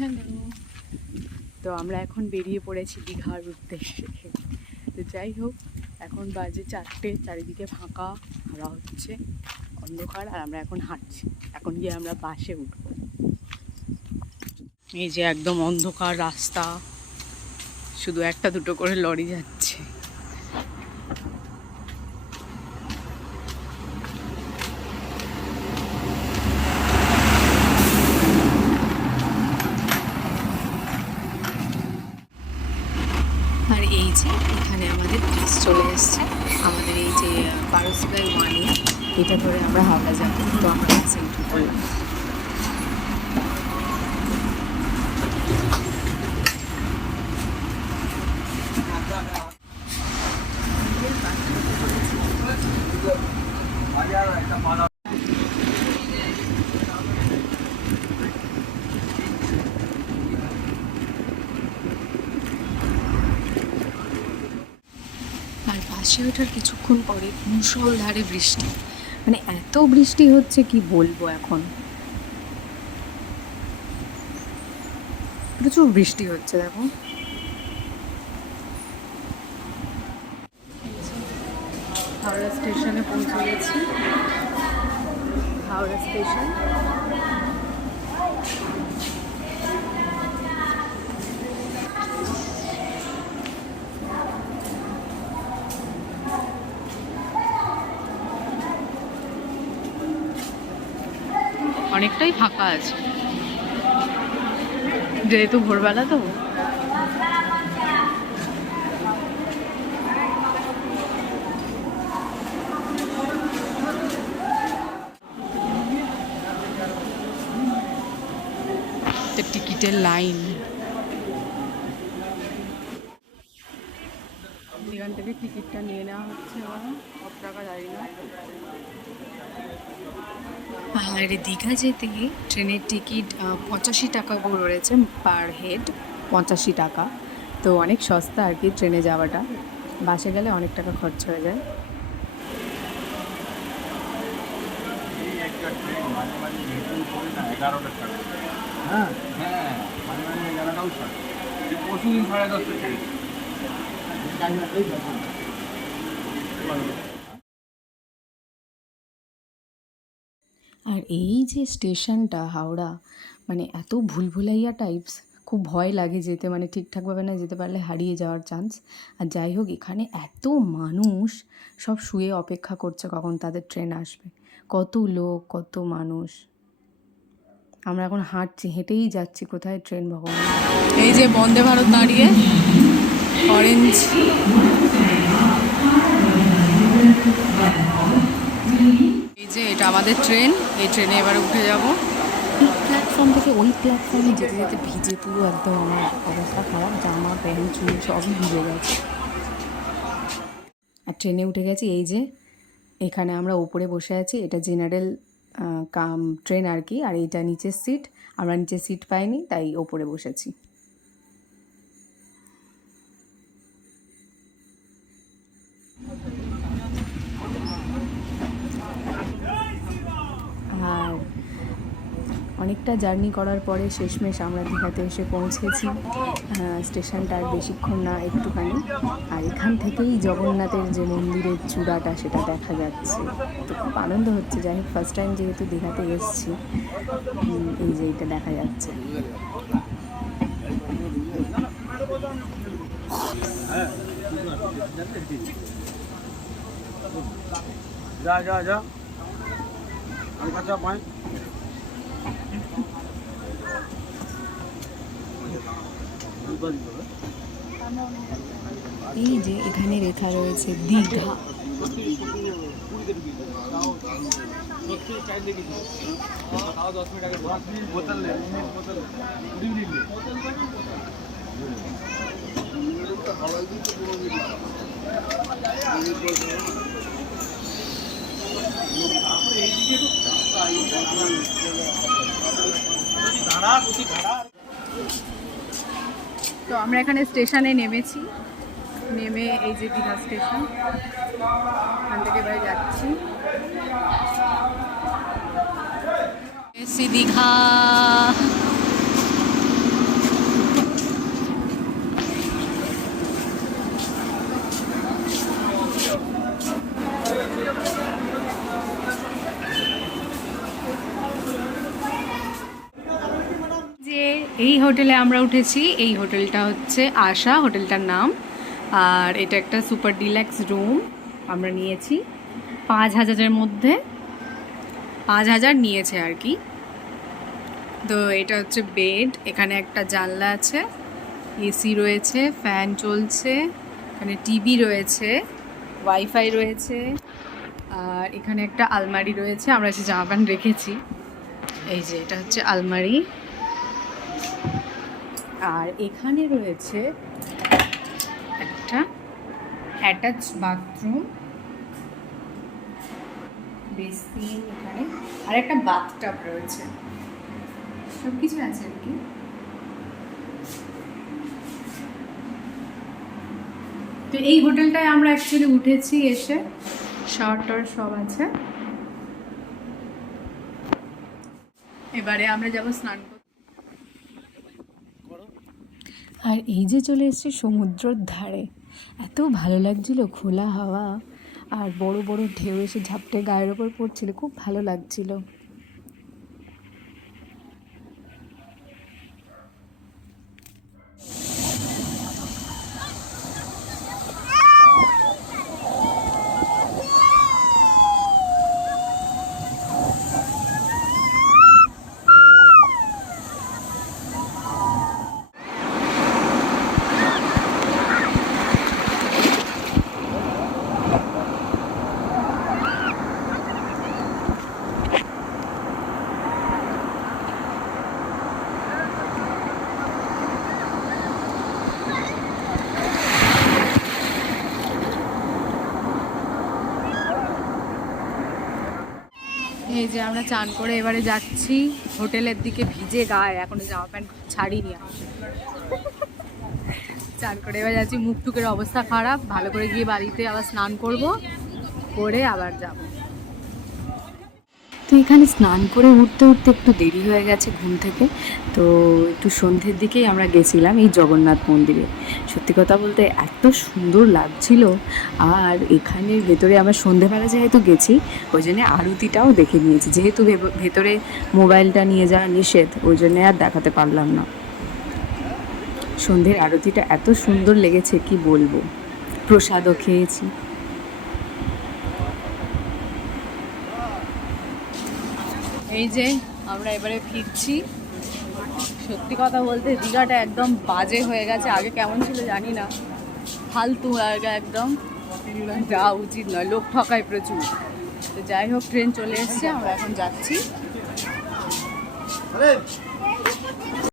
Hello, তো আমরা এখন বেরিয়ে পড়েছি দীঘার উদ্দেশ্যে। তো যাই হোক, এখন বাজে 4টে, চারিদিকে ফাঁকা, হাওয়া হচ্ছে, অন্ধকার, আর আমরা এখন হাঁটছি। এখন গিয়ে আমরা বাসে উঠবো। এই যে একদম অন্ধকার রাস্তা, শুধু একটা দুটো করে লরি যাচ্ছে। আর এই যে এখানে আমাদের বাস চলে এসছে, আমাদের এই যে পারসিবাই 1 এটা ধরে আমরা হাওড়া যাব। তো আমরা বাসে উঠে পড়লাম। আর বাসে ওঠার কিছুক্ষণ পরে মুষলধারে বৃষ্টি, মানে এত বৃষ্টি হচ্ছে কি বলবো। এখন প্রচুর বৃষ্টি হচ্ছে, দেখো। হাওড়া স্টেশনে পৌঁছে গেছি। হাওড়া স্টেশন। অনেকটাই ফাঁকা আছে, যেহেতু ভোরবেলা তো। টিকিটের লাইন, এখান থেকে টিকিটটা নিয়ে নেওয়া হচ্ছে। কত টাকা জানি না। আর দীঘা যেতে ট্রেনের টিকিট 85 টাকা রয়েছে পার হেড, 85 টাকা। তো অনেক সস্তা আর কি ট্রেনে যাওয়াটা। বাসে গেলে অনেক টাকা খরচ হয়ে যায়। আর এই যে স্টেশনটা হাওড়া, মানে এত ভুলভুলাইয়া টাইপস, খুব ভয় লাগে যেতে, মানে ঠিকঠাকভাবে না যেতে পারলে হারিয়ে যাওয়ার চান্স। আর যাই হোক, এখানে এত মানুষ, সব শুয়ে অপেক্ষা করছে কখন তাদের ট্রেন আসবে। কত লোক, কত মানুষ। আমরা এখন হাঁটছি, হেঁটেই যাচ্ছি কোথায় ট্রেন, ভগবান। এই যে বন্দে ভারত দাঁড়িয়ে, অরেঞ্জ। এই যে এটা আমাদের ট্রেন, এই ট্রেনে এবারে উঠে যাব। এই প্ল্যাটফর্ম থেকে ওই প্ল্যাটফর্মে যেতে যেতে ভিজে পুরো একদম আমার অবস্থা খারাপ, জামা প্যান্ট চুল সবই ভিজে গেছে। আর ট্রেনে উঠে গেছি। এই যে এখানে আমরা উপরে বসে আছি, এটা জেনারেল কাম ট্রেন আর কি। আর এইটা নিচের সিট, আমরা নিচের সিট পাইনি, তাই ওপরে বসেছি। আর অনেকটা জার্নি করার পরে শেষমেশ আমরা দীঘাতে এসে পৌঁছেছি। স্টেশনটা আর বেশিক্ষণ না, একটুখানি। আর এখান থেকেই জগন্নাথের যে মন্দিরের চূড়াটা, সেটা দেখা যাচ্ছে। তো খুব আনন্দ হচ্ছে। যাই হোক, ফার্স্ট টাইম যেহেতু দীঘাতে এসেছি, এই যে এটা দেখা যাচ্ছে। যা যা যা পায়। এই যে এখানে লেখা রয়েছে দীঘা। তো আমরা এখানে স্টেশনে নেমেছি, নেমে এই যে দীঘা স্টেশন, এখান থেকে এবার যাচ্ছি। এসি দীঘা। এই হোটেলে আমরা উঠেছি। এই হোটেলটা হচ্ছে আশা, হোটেলটার নাম। আর এটা একটা সুপার ডিলাক্স রুম আমরা নিয়েছি 5,000-এর মধ্যে, 5,000 নিয়েছে আর কি। তো এটা হচ্ছে বেড, এখানে একটা জানলা আছে, এসি রয়েছে, ফ্যান চলছে, এখানে টিভি রয়েছে, ওয়াইফাই রয়েছে, আর এখানে একটা আলমারি রয়েছে, আমরা এসে জামা প্যান্ট রেখেছি। এই যে এটা হচ্ছে আলমারি। আর এখানে রয়েছে একটা অ্যাটাচ বাথরুম, বেসিন এখানে, আর একটা বাথটাব রয়েছে, সব কিছু আছে আর কি। তো এই হোটেলটায় আমরা অ্যাকচুয়ালি উঠেছি, এসে শাওয়ার সব আছে। এবারে আমরা যাব স্নান করতে। আর এই যে চলে এসেছি সমুদ্রের ধারে, এত ভালো লাগছিল, খোলা হাওয়া আর বড় বড় ঢেউ এসে ঝাপটে গায়ের ওপর পড়ছিল, খুব ভালো লাগছিল। এই যে আমরা চান করে এবারে যাচ্ছি হোটেলের দিকে, ভিজে গায়ে, এখনো জামা প্যান্ট ছাড়িনি আমি। চান করে এবার যাচ্ছি, মুখ টুকের অবস্থা খারাপ, ভালো করে গিয়ে বাড়িতে আবার স্নান করব, করে আবার যাব। তো এখানে স্নান করে উঠতে উঠতে একটু দেরি হয়ে গেছে ঘুম থেকে, তো একটু সন্ধ্যের দিকেই আমরা গেছিলাম এই জগন্নাথ মন্দিরে। সত্যি কথা বলতে এত সুন্দর লাগছিল। আর এখানের ভেতরে আমরা সন্ধ্যেবেলা যেহেতু গেছি, ওই জন্যে আরতিটাও দেখে নিয়েছি, যেহেতু ভেতরে মোবাইলটা নিয়ে যাওয়া নিষেধ, ওই জন্যে আর দেখাতে পারলাম না। সন্ধ্যের আরতিটা এত সুন্দর লেগেছে কি বলবো। প্রসাদও খেয়েছি। এই যে আমরা এবারে ফিরছি। সত্যি কথা বলতে দীঘাটা একদম বাজে হয়ে গেছে, আগে কেমন ছিল জানি না, ফালতু জায়গা একদম, যাওয়া উচিত নয়, লোক ঠকায় প্রচুর। তো যাই হোক, ট্রেন চলে এসছে, আমরা এখন যাচ্ছি।